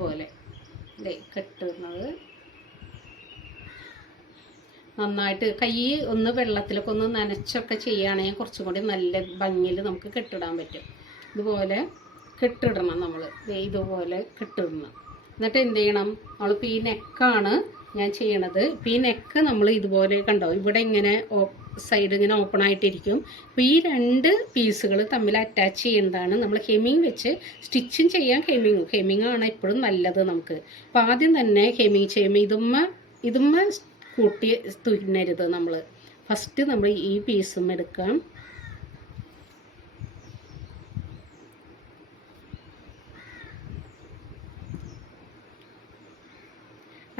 ഇതുപോലെ ദേ കെട്ടുന്നത്. നന്നായിട്ട് കൈ ഒന്ന് വെള്ളത്തിലൊക്കെ ഒന്ന് നനച്ചൊക്കെ ചെയ്യുകയാണെങ്കിൽ കുറച്ചും കൂടി നല്ല ഭംഗിയിൽ നമുക്ക് കെട്ടിടാൻ പറ്റും. ഇതുപോലെ കെട്ടിടണം നമ്മൾ ഇതുപോലെ കെട്ടിടണം. എന്നിട്ട് എന്ത് ചെയ്യണം? നമ്മളിപ്പോൾ ഈ നെക്കാണ് ഞാൻ ചെയ്യണത്. ഇപ്പോൾ ഈ നെക്ക് നമ്മൾ ഇതുപോലെ കണ്ടോ? ഇവിടെ ഇങ്ങനെ സൈഡ് ഇങ്ങനെ ഓപ്പൺ ആയിട്ടിരിക്കും. അപ്പോൾ ഈ രണ്ട് പീസുകൾ തമ്മിൽ അറ്റാച്ച് ചെയ്യേണ്ടതാണ്. നമ്മൾ ഹെമ്മിങ് വെച്ച് സ്റ്റിച്ചിങ് ചെയ്യാൻ ഹെമ്മിങ് ഹെമ്മിങ് ആണ് എപ്പോഴും നല്ലത് നമുക്ക്. അപ്പോൾ ആദ്യം തന്നെ ഹെമ്മിങ് ചെയ്യുമ്പോൾ ഇതുമ്മ ഇതുമ്മ കൂട്ടി തുന്നരുത് നമ്മൾ ഫസ്റ്റ് നമ്മൾ ഈ പീസും എടുക്കാം.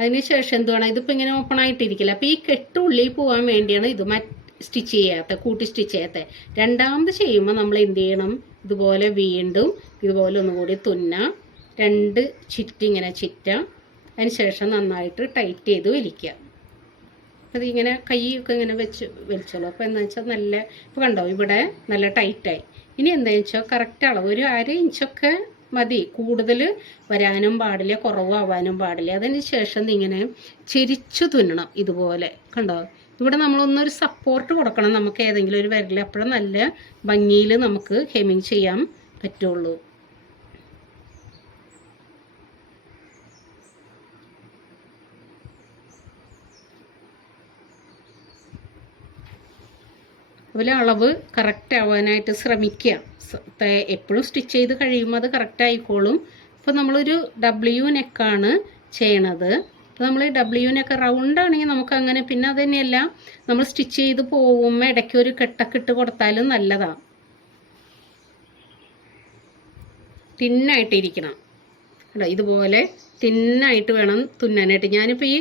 അതിനുശേഷം എന്തുവാണ്? ഇതിപ്പോൾ ഇങ്ങനെ ഓപ്പൺ ആയിട്ടിരിക്കില്ല. അപ്പോൾ ഈ കെട്ടുള്ളിൽ പോകാൻ വേണ്ടിയാണ് ഇത് മറ്റ് സ്റ്റിച്ച് ചെയ്യാത്ത കൂട്ടി സ്റ്റിച്ച് ചെയ്യാത്ത. രണ്ടാമത് ചെയ്യുമ്പോൾ നമ്മൾ എന്ത് ചെയ്യണം? ഇതുപോലെ വീണ്ടും ഇതുപോലെ ഒന്നുകൂടി തുന്നാം രണ്ട് ചിറ്റ് ഇങ്ങനെ ചിറ്റാം അതിനുശേഷം നന്നായിട്ട് ടൈറ്റ് ചെയ്ത് വലിക്കുക. അതിങ്ങനെ കൈയൊക്കെ ഇങ്ങനെ വെച്ച് വലിച്ചോളൂ. അപ്പോൾ എന്താ വെച്ചാൽ നല്ല ഇപ്പോൾ കണ്ടോ? ഇവിടെ നല്ല ടൈറ്റായി ഇനി എന്താണെന്ന് വെച്ചാൽ കറക്റ്റ് അളവ്. ഒരു അര ഇഞ്ചൊക്കെ മതി. കൂടുതൽ വരാനും പാടില്ല കുറവാവാനും പാടില്ല. അതിന് ശേഷം ഇങ്ങനെ ചെരിച്ചു തുന്നണം ഇതുപോലെ. കണ്ടോ? ഇവിടെ നമ്മളൊന്നൊരു സപ്പോർട്ട് കൊടുക്കണം. നമുക്ക് ഏതെങ്കിലും ഒരു വിരൽ അപ്പോഴും നല്ല ഭംഗിയിൽ നമുക്ക് ഹെമിങ് ചെയ്യാൻ പറ്റുള്ളൂ. അതുപോലെ അളവ് കറക്റ്റ് ആവാനായിട്ട് ശ്രമിക്കുക. എപ്പോഴും സ്റ്റിച്ച് ചെയ്ത് കഴിയുമ്പോൾ അത് കറക്റ്റ് ആയിക്കോളും. ഇപ്പം നമ്മളൊരു ഡബ്ല്യു നെക്കാണ് ചെയ്യണത്. അപ്പോൾ നമ്മൾ ഡബ്ല്യൂവിനൊക്കെ നെക്ക് റൗണ്ട് ആണെങ്കിൽ നമുക്ക് അങ്ങനെ പിന്നെ അത് തന്നെയല്ല. നമ്മൾ സ്റ്റിച്ച് ചെയ്ത് പോകുമ്പോൾ ഇടയ്ക്ക് ഒരു കെട്ടൊക്കെ ഇട്ട് കൊടുത്താലും നല്ലതാണ് തിന്നായിട്ടിരിക്കണം കേട്ടോ ഇതുപോലെ തിന്നായിട്ട് വേണം തുന്നാനായിട്ട്. ഞാനിപ്പോൾ ഈ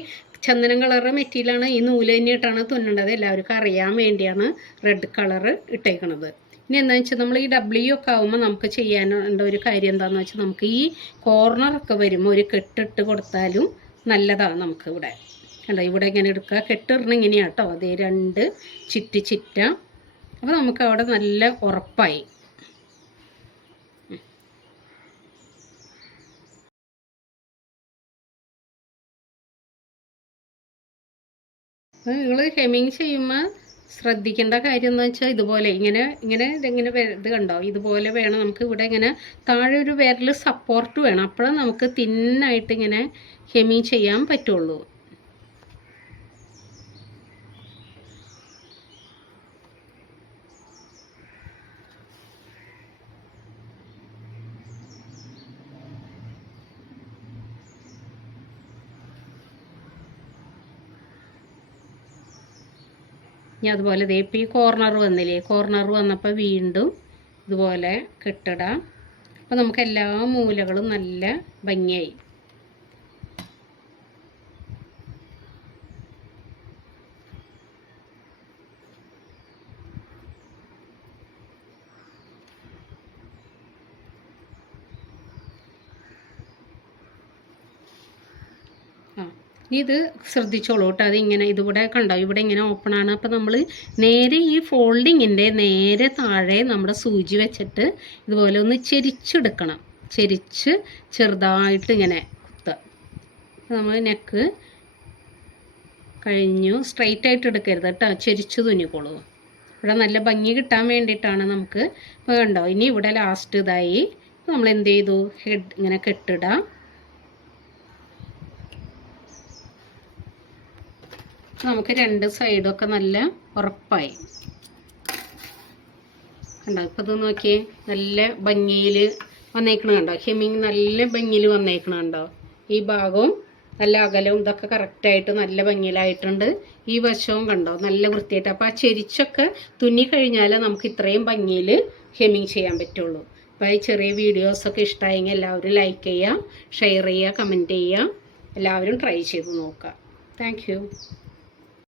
ചന്ദനം കളറ് മെറ്റീരിയലാണ് ഈ നൂൽ തന്നെയിട്ടാണ് തുന്നേണ്ടത് എല്ലാവർക്കും അറിയാൻ വേണ്ടിയാണ് റെഡ് കളറ് ഇട്ടേക്കണത്. ഇനി എന്താണെന്ന് വെച്ചാൽ നമ്മൾ ഈ ഡബ്ല്യു ഒക്കെ ആകുമ്പോൾ നമുക്ക് ചെയ്യാനുള്ള ഒരു കാര്യം എന്താണെന്ന് വെച്ചാൽ നമുക്ക് ഈ കോർണറൊക്കെ വരുമ്പോൾ ഒരു കെട്ടിട്ട് കൊടുത്താലും നല്ലതാണ് നമുക്ക് ഇവിടെ. കണ്ടോ ഇവിടെ ഇങ്ങനെ എടുക്കുക. കെട്ടിടണം ഇങ്ങനെയാണ് കേട്ടോ അതേ രണ്ട് ചിറ്റ് ചിറ്റ. അപ്പോൾ നമുക്ക് അവിടെ നല്ല ഉറപ്പായി. നിങ്ങൾ ഹെമ്മിങ് ചെയ്യുമ്പോൾ ശ്രദ്ധിക്കേണ്ട കാര്യം എന്ന് വെച്ചാൽ ഇതുപോലെ ഇങ്ങനെ ഇങ്ങനെ ഇങ്ങനെ ഇത് കണ്ടോ? ഇതുപോലെ വേണം നമുക്ക് ഇവിടെ ഇങ്ങനെ താഴെ ഒരു വിരൽ സപ്പോർട്ട് വേണം. അപ്പോഴേ നമുക്ക് തിന്നായിട്ട് ഇങ്ങനെ ഹെമി ചെയ്യാൻ പറ്റുള്ളൂ. ഇനി അതുപോലെ ദേ ഇപ്പോൾ ഈ കോർണർ വന്നില്ലേ? കോർണർ വന്നപ്പോൾ വീണ്ടും ഇതുപോലെ കെട്ടിടാം. അപ്പോൾ നമുക്ക് എല്ലാ മൂലകളും നല്ല ഭംഗിയായി ആ ഇനി ഇത് ശ്രദ്ധിച്ചോളൂ കേട്ടോ. അതിങ്ങനെ ഇതിവിടെ കണ്ടോ? ഇവിടെ ഇങ്ങനെ ഓപ്പൺ ആണ്. അപ്പോൾ നമ്മൾ നേരെ ഈ ഫോൾഡിങ്ങിന്റെ നേരെ താഴെ നമ്മുടെ സൂചി വെച്ചിട്ട് ഇതുപോലെ ഒന്ന് ചെരിച്ചെടുക്കണം. ചെരിച്ച് ചെറുതായിട്ട് ഇങ്ങനെ കുത്തുക നമ്മൾ നെക്ക് കഴിഞ്ഞു. സ്ട്രൈറ്റ് ആയിട്ട് എടുക്കരുത് കേട്ടോ. ചെരിച്ച് തുന്നിക്കോളൂ. ഇവിടെ നല്ല ഭംഗി കിട്ടാൻ വേണ്ടിയിട്ടാണ് നമുക്ക്. ഇപ്പോൾ കണ്ടോ? ഇനി ഇവിടെ ലാസ്റ്റ് ഇതായി. നമ്മൾ എന്ത് ചെയ്തു? ഹെഡ് ഇങ്ങനെ കെട്ടിടാം. നമുക്ക് രണ്ട് സൈഡും ഒക്കെ നല്ല ഉറപ്പായി. കണ്ടോ ഇപ്പം ഇത് നോക്കിയേ നല്ല ഭംഗിയിൽ വന്നേക്കണ കണ്ടോ? ഹെമ്മിങ് നല്ല ഭംഗിയിൽ വന്നേക്കണ കണ്ടോ? ഈ ഭാഗവും നല്ല അകലവും ഇതൊക്കെ കറക്റ്റായിട്ട് നല്ല ഭംഗിയിലായിട്ടുണ്ട്. ഈ വശവും കണ്ടോ നല്ല വൃത്തിയായിട്ട്. അപ്പോൾ ആ ചെരിച്ചൊക്കെ തുന്നി കഴിഞ്ഞാൽ നമുക്ക് ഇത്രയും ഭംഗിയിൽ ഹെമ്മിങ് ചെയ്യാൻ പറ്റുള്ളൂ. അപ്പോൾ ഈ ചെറിയ വീഡിയോസൊക്കെ ഇഷ്ടമായെങ്കിൽ എല്ലാവരും ലൈക്ക് ചെയ്യുക ഷെയർ ചെയ്യുക കമന്റ് ചെയ്യുക. എല്ലാവരും ട്രൈ ചെയ്ത് നോക്കുക. താങ്ക്